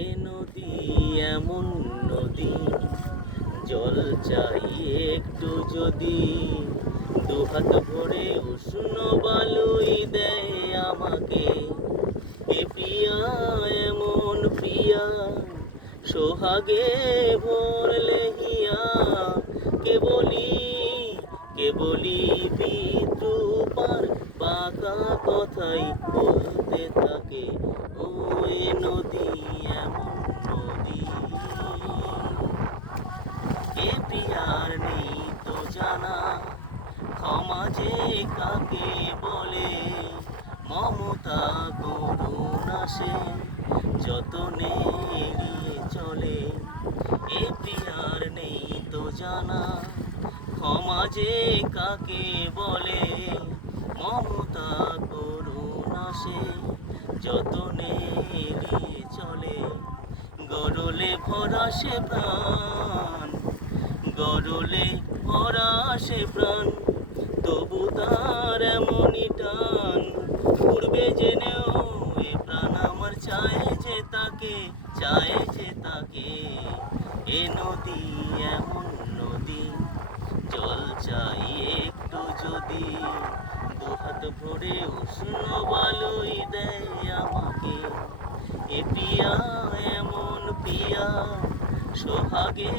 এ নদী এমন নদী, জল চাই একটু যদি, দুহাত ভরে উষ্ণ বালুই দেয় আমাকে। এ প্রিয়া এমন প্রিয়া, সোহাগে ভরলে হিয়া, কেবলি বিদ্রুপার বাঁকা কথাই বলতে থাকে। ও এ নদী এমন নদী, এ প্রিয়ার নেই তো জানা, ক্ষমা যে কাকে বলে, মমতা করুণা সে যতনে এড়িয়ে চলে। এ প্রিয়ার নেই তো জানা, ক্ষমা যে কাকে বলে, মমতা করুণা সে যতনে এড়িয়ে চলে। গরলে ভরা সে প্রাণ, গরলে ভরা সে প্রাণ, তবু তার এমনই টান। পূর্বে জেনেও এ প্রাণ আমার চায় যে তাকে, চায় যে তাকে। এ নদী এমন নদী, জল চাই একটু যদি, দুহাত ভরে উষ্ণ বালুই দেয় আমাকে। এ প্রিয়া এমন প্রিয়া, সোহাগে